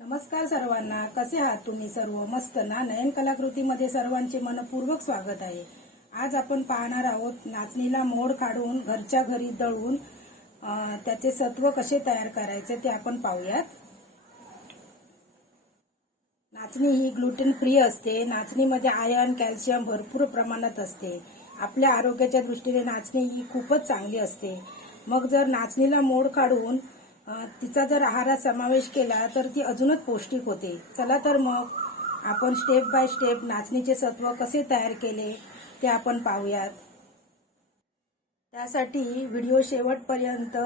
नमस्कार सर्वांना. कसे आहात तुम्ही सर्व? मस्त ना? नयन कलाकृतीमध्ये सर्वांचे मनपूर्वक स्वागत आहे. आज आपण पाहणार आहोत नाचणीला मोड काढून घरच्या घरी दळून त्याचे सत्व कसे तयार करायचे ते आपण पाहूयात. नाचणी ही ग्लुटेन फ्री असते. नाचणीमध्ये आयर्न कॅल्शियम भरपूर प्रमाणात असते. आपल्या आरोग्याच्या दृष्टीने नाचणी ही खूपच चांगली असते. मग जर नाचणीला मोड काढून तिचा जर आहारात समावेश केला तर ती अजूनच पौष्टिक होते. चला तर मग आपण स्टेप बाय स्टेप नाचणीचे सत्व कसे तयार केले ते आपण पाहूयात. त्यासाठी व्हिडिओ शेवटपर्यंत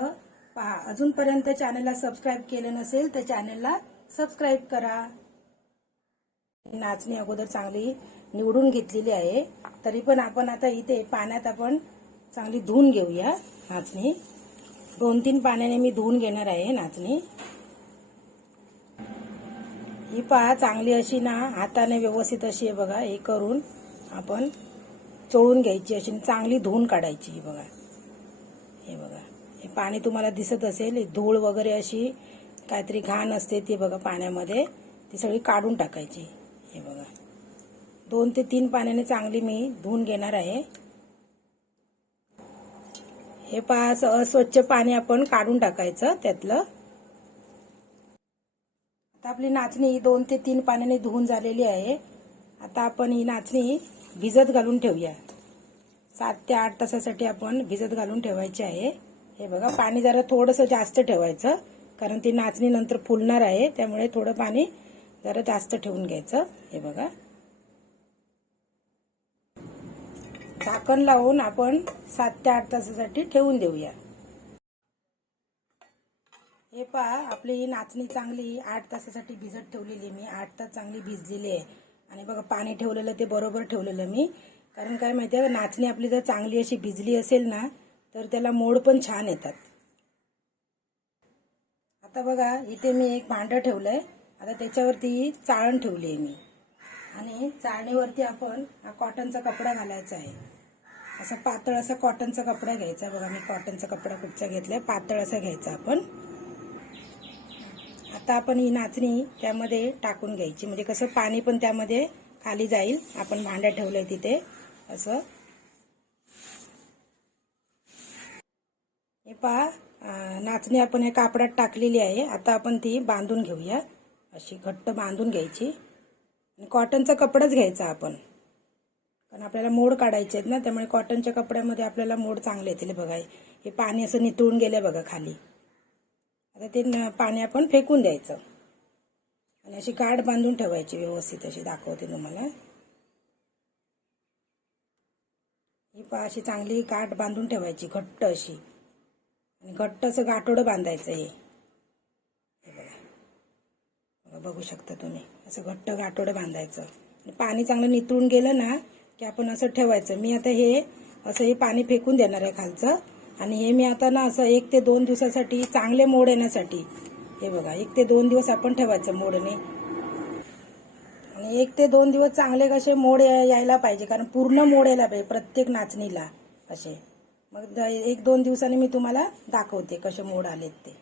पहा. अजूनपर्यंत चॅनलला सबस्क्राईब केले नसेल तर चॅनलला सबस्क्राईब करा. नाचणी अगोदर चांगली निवडून घेतलेली आहे. तरी पण आपण आता इथे पाण्यात आपण चांगली धुवून घेऊया नाचणी. दोन तीन पाण्याने मी धुवून घेणार आहे नाचणी. ही पहा चांगली अशी ना हाताने व्यवस्थित अशी आहे बघा हे करून आपण चोळून घ्यायची अशी चांगली धुवून काढायची ही बघा. हे बघा हे पाणी तुम्हाला दिसत असेल धूळ वगैरे अशी काहीतरी घाण असते ती बघा पाण्यामध्ये ती सगळी काढून टाकायची हे बघा. दोन ते तीन पाण्याने चांगली मी धुवून घेणार आहे. हे पहा अस्वच्छ पाणी आपण काढून टाकायचं त्यातलं. आता आपली नाचणी दोन ते तीन पाण्याने धुवून झालेली आहे. आता आपण ही नाचणी भिजत घालून ठेवूया. सात ते आठ तासासाठी आपण भिजत घालून ठेवायची आहे. हे बघा पाणी जरा थोडंसं जास्त ठेवायचं कारण ती नाचणी नंतर फुलणार आहे त्यामुळे थोडं पाणी जरा जास्त ठेवून घ्यायचं. हे बघा. झाकण लावून आपण सात ते आठ तासासाठी ठेवून देऊया. हे पहा आपली ही नाचणी चांगली आठ तासासाठी भिजत ठेवलेली मी. आठ तास चांगली भिजलेली आहे. आणि बघा पाणी ठेवलेलं ते बरोबर ठेवलेलं मी. कारण काय माहिती आहे नाचणी आपली जर चांगली अशी भिजली असेल ना तर त्याला मोड पण छान येतात. आता बघा इथे मी एक भांडं ठेवलंय. आता त्याच्यावरती चाळण ठेवली आहे मी. आणि चाळणीवरती आपण हा कॉटनचा कपडा घालायचा आहे. असा पातळ असा कॉटनचा कपडा घ्यायचा. बघा मी कॉटनचा कपडा कुठचा घेतलाय. पातळ असा घ्यायचा आपण. आता आपण ही नाचणी त्यामध्ये टाकून घ्यायची. म्हणजे कसं पाणी पण त्यामध्ये खाली जाईल. आपण भांड्या ठेवलंय तिथे. असं. हे पहा नाचणी आपण या कापडात टाकलेली आहे. आता आपण ती बांधून घेऊया. अशी घट्ट बांधून घ्यायची. आणि कॉटनचा कपडाच घ्यायचा आपण. पण आपल्याला मोड काढायचे आहेत ना त्यामुळे कॉटनच्या कपड्यामध्ये आपल्याला मोड चांगले येतील बघा. हे पाणी असं नितळून गेलं बघा खाली. आता ते पाणी आपण फेकून द्यायचं. आणि अशी गाठ बांधून ठेवायची व्यवस्थित अशी दाखवते तुम्हाला. ही पा अशी चांगली गाठ बांधून ठेवायची घट्ट अशी. आणि घट्ट असं गाठोडं बांधायचं हे. बघा. बघू शकता तुम्ही. असं घट्ट गाठोडं बांधायचं. पाणी चांगलं नितळून गेलं ना की आपण असं ठेवायचं. मी आता हे असं हे पाणी फेकून देणार आहे खालचं. आणि हे मी आता ना असं एक ते दोन दिवसासाठी चांगले मोड येण्यासाठी हे बघा एक ते दोन दिवस आपण ठेवायचं मोडने. आणि एक ते दोन दिवस चांगले कसे मोड यायला पाहिजे कारण पूर्ण मोड यायला पाहिजे प्रत्येक नाचणीला असे. मग द- एक दोन दिवसांनी मी तुम्हाला दाखवते कसे मोड आलेत ते.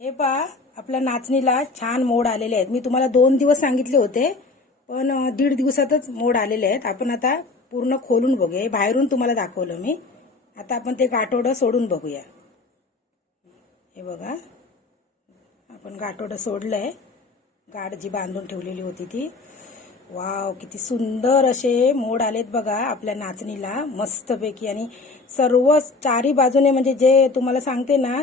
हे पहा आपल्या नाचणीला छान मोड आलेले आहेत. मी तुम्हाला दोन दिवस सांगितले होते पण दीड दिवसातच मोड आलेले आहेत. आपण आता पूर्ण खोलून बघूया. हे बाहेरून तुम्हाला दाखवलं मी. आता आपण ते गाठोडं सोडून बघूया. हे बघा. आपण गाठोडं सोडलंय. गाठ जी बांधून ठेवलेली होती ती. वाव किती सुंदर असे मोड आलेत बघा आपल्या नाचणीला. मस्तपैकी. आणि सर्व चारी बाजूने म्हणजे जे तुम्हाला सांगते ना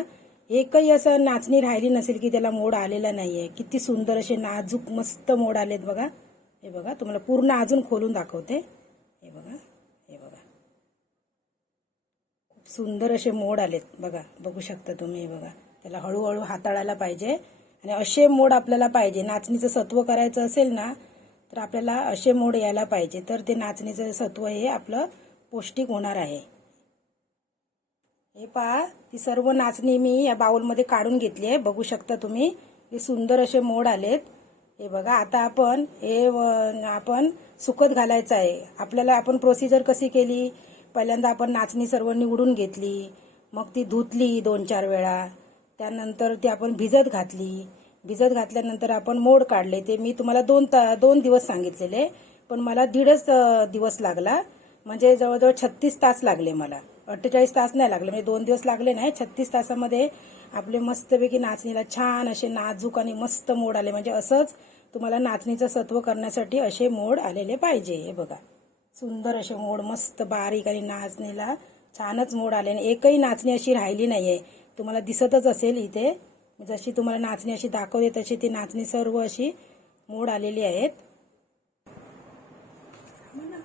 एकही असं नाचणी राहिली नसेल की त्याला मोड आलेला नाहीये. किती सुंदर असे नाजूक मस्त मोड आलेत बघा. हे बघा तुम्हाला पूर्ण अजून खोलून दाखवते. हे बघा हे बघा. खूप सुंदर असे मोड आलेत. बघा बघू शकता तुम्ही हे बघा. त्याला हळूहळू हाताळायला पाहिजे. आणि असे मोड आपल्याला पाहिजे. नाचणीचं सत्व करायचं असेल ना तर आपल्याला असे मोड यायला पाहिजे. तर ते नाचणीचं सत्व हे आपलं पौष्टिक होणार आहे. हे पहा ती सर्व नाचणी मी या बाउलमध्ये काढून घेतली आहे. बघू शकता तुम्ही हे सुंदर असे मोड आलेत. हे बघा आता आपण हे आपण सुकत घालायचं आहे. आपल्याला आपण प्रोसिजर कशी केली? पहिल्यांदा आपण नाचणी सर्व निवडून घेतली मग ती धुतली दोन चार वेळा. त्यानंतर ती आपण भिजत घातली. भिजत घातल्यानंतर आपण मोड काढले. ते मी तुम्हाला दोन ता दोन दिवस सांगितलेले पण मला दीडच दिवस लागला. म्हणजे जवळजवळ छत्तीस तास लागले मला. अठ्ठेचाळीस तास नाही लागले म्हणजे दोन दिवस लागले नाही छत्तीस तासामध्ये आपले मस्तपैकी नाचणीला छान असे नाजूक आणि मस्त मोड आले. म्हणजे असंच तुम्हाला नाचणीचं सत्व करण्यासाठी असे मोड आलेले पाहिजे हे बघा. सुंदर असे मोड मस्त बारीक आणि नाचणीला छानच मोड आले. आणि एकही नाचणी अशी राहिली नाही आहे तुम्हाला दिसतच असेल इथे. जशी तुम्हाला नाचणी अशी दाखवते तशी ती नाचणी सर्व अशी मोड आलेली आहेत हा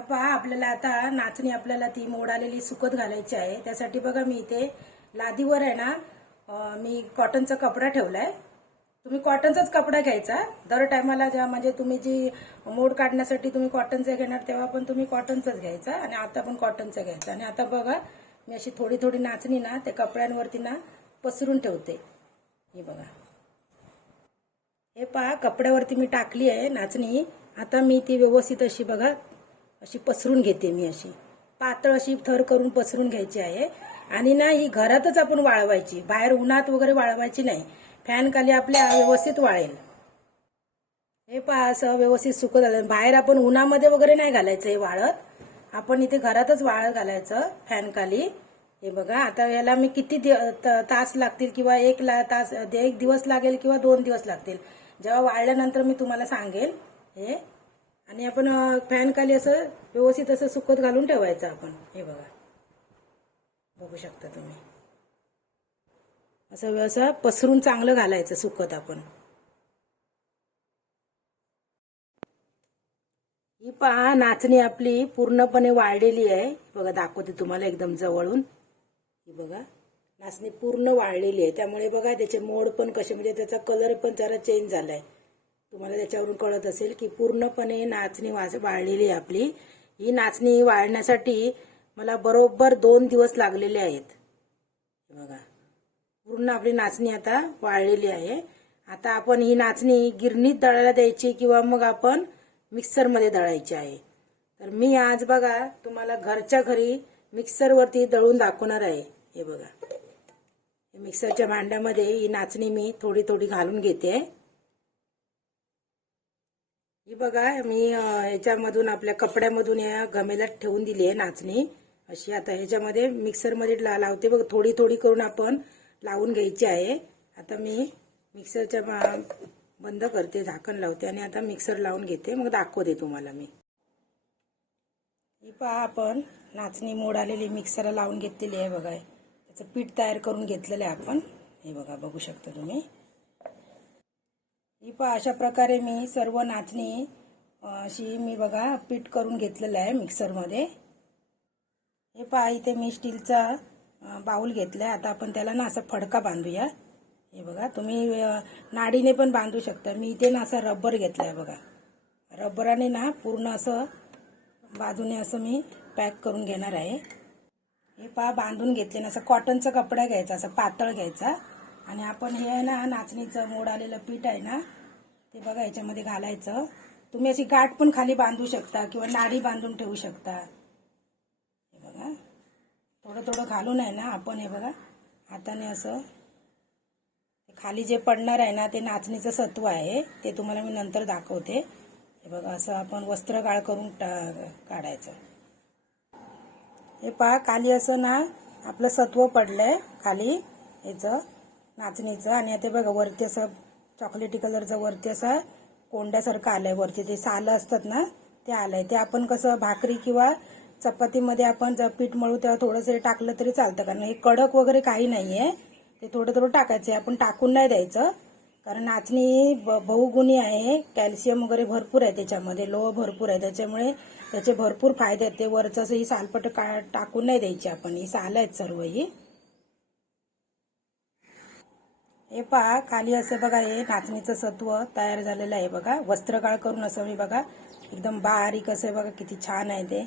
पहा आपल्याला आता नाचणी आपल्याला ती मोड आलेली सुकत घालायची आहे. त्यासाठी बघा मी इथे लादीवर आहे ना मी कॉटनचा कपडा ठेवलाय. तुम्ही कॉटनचाच कपडा घ्यायचा. दर टायमाला जेव्हा म्हणजे तुम्ही जी मोड काढण्यासाठी तुम्ही कॉटनचा घेणार तेव्हा पण तुम्ही कॉटनचाच घ्यायचा आणि आता पण कॉटनचा घ्यायचा. आणि आता बघा मी अशी थोडी थोडी नाचणी ना त्या कपड्यांवरती ना पसरून ठेवते. हे बघा. हे पहा कपड्यावरती मी टाकली आहे नाचणी. आता मी ती व्यवस्थित अशी बघा अशी पसरून घेते मी अशी. पातळ अशी थर करून पसरून घ्यायची आहे. आणि ना ही घरातच आपण वाळवायची. बाहेर उन्हात वगैरे वाळवायची नाही. फॅन खाली आपल्या व्यवस्थित वाळेल. हे पहा असं व्यवस्थित सुकत आलं बाहेर आपण उन्हामध्ये वगैरे नाही घालायचं हे वाळत. आपण इथे घरातच वाळत घालायचं फॅन खाली. हे बघा आता याला मी किती त- तास लागतील किंवा एक ला तास एक दिवस लागेल किंवा दोन दिवस लागतील. जेव्हा वाळल्यानंतर मी तुम्हाला सांगेल. हे आणि आपण फॅन खाली असं व्यवस्थित असं सुकत घालून ठेवायचं आपण. हे बघा. बघू शकता तुम्ही. असं व्यवस्था पसरून चांगलं घालायचं सुकत आपण. ही पहा नाचणी आपली पूर्णपणे वाळलेली आहे. बघा दाखवते तुम्हाला एकदम जवळून. ही बघा नाचणी पूर्ण वाळलेली आहे. त्यामुळे बघा त्याचे मोड पण कसे म्हणजे त्याचा कलर पण जरा चेंज झालाय. तुम्हाला त्याच्यावरून कळत असेल की पूर्णपणे नाचणी वाज वाळलेली आहे आपली. ही नाचणी वाळण्यासाठी मला बरोबर दोन दिवस लागलेले आहेत. बघा. पूर्ण आपली नाचणी आता वाळलेली आहे. आता आपण ही नाचणी गिरणीत दळायला द्यायची किंवा मग आपण मिक्सरमध्ये दळायची आहे. तर मी आज बघा तुम्हाला घरच्या घरी मिक्सरवरती दळून दाखवणार आहे. हे बघा. मिक्सरच्या भांड्यामध्ये ही नाचणी मी थोडी थोडी घालून घेते. आहे ही बघा मी याच्यामधून आपल्या कपड्यामधून या गमेला ठेवून दिली आहे नाचणी. अशी आता ह्याच्यामध्ये मिक्सरमध्ये ला लावते बघ थोडी थोडी करून आपण लावून घ्यायची आहे. आता मी मिक्सरच्या बंद करते झाकण लावते आणि आता मिक्सर लावून घेते. मग दाखवते तुम्हाला मी. ही पहा आपण नाचणी मोड आलेली मिक्सरला लावून घेतलेली आहे बघा. त्याचं पीठ तयार करून घेतलेलं आहे आपण. हे बघा बघू शकता तुम्ही. ही पहा अशा प्रकारे मी सर्व नाचणी अशी मी बघा पीठ करून घेतलेलं आहे मिक्सरमध्ये. हे पहा इथे मी स्टीलचा बाऊल बाऊल घेतलाय. आता आपण त्याला ना असा फडका बांधूया. हे बघा तुम्ही नाडीने पण बांधू शकता. मी इथे ना असा रबर घेतलाय बघा. रबराने ना पूर्ण असं बाजूने असं मी पॅक करून घेणार आहे. हे पहा बांधून घेतले ना असं कॉटनचा कपडा घ्यायचा असं पातळ घ्यायचा. आणि आपण हे आहे ना नाचणीचं मोड आलेलं पीठ आहे ना ते बघा याच्यामध्ये घालायचं. तुम्ही अशी गाठ पण खाली बांधू शकता किंवा नाडी बांधून ठेवू शकता. हे बघा. थोडं थोडं घालून आहे ना आपण हे बघा. हाताने असं. खाली जे पडणार आहे ना ते नाचणीचं सत्व आहे. ते तुम्हाला मी नंतर दाखवते. हे बघा असं आपण वस्त्र गाळ करून टा- काढायचं. हे पहा खाली असं ना आपलं सत्व पडलंय खाली. याचं. नाचणीचं आणि आता बघा वरती असं चॉकलेटी कलरचं वरती असं कोंड्यासारखं आलंय वरती. ते सालं असतात ना ते आलंय. ते आपण कसं भाकरी किंवा चपातीमध्ये आपण जर पीठ मळू तेव्हा थोडंसं हे टाकलं तरी चालतं. कारण हे कडक वगैरे काही नाहीये. ते थोडं थोडं टाकायचं. आपण टाकून नाही द्यायचं. कारण नाचणी ब- बहुगुणी आहे. कॅल्शियम वगैरे भरपूर आहे त्याच्यामध्ये. लोह भरपूर आहे. त्याच्यामुळे त्याचे भरपूर फायदे आहेत. ते वरचं असं ही सालपट का टाकून नाही द्यायची आपण. ही साल आहेत सर्व ही. हे पहा खाली असं बघा हे नाचणीचं सत्व तयार झालेलं आहे बघा. वस्त्रकाळ करून असं मी बघा एकदम बारीक असं बघा किती छान आहे ते.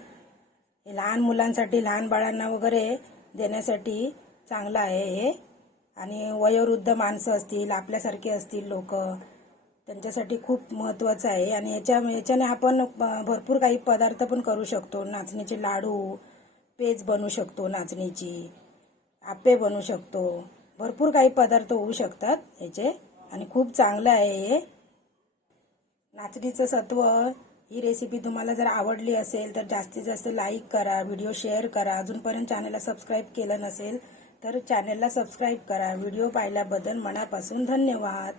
हे लहान मुलांसाठी लहान बाळांना वगैरे देण्यासाठी चांगलं आहे हे. आणि वयोवृद्ध माणसं असतील आपल्यासारखे असतील लोक त्यांच्यासाठी खूप महत्त्वाचं आहे. आणि याच्या याच्याने आपण भरपूर काही पदार्थ पण करू शकतो. नाचणीचे लाडू पेज बनवू शकतो नाचणीची आपे बनवू शकतो. भरपूर काही पदार्थ होऊ शकतात याचे. आणि खूप चांगलं आहे हे. नाचणीचं सत्व ही रेसिपी तुम्हाला जर आवडली असेल तर जास्तीत जास्त लाईक करा व्हिडिओ शेअर करा. अजूनपर्यंत चॅनलला सबस्क्राईब केलं नसेल तर चॅनलला सबस्क्राईब करा. व्हिडिओ पाहिल्याबद्दल मनापासून धन्यवाद.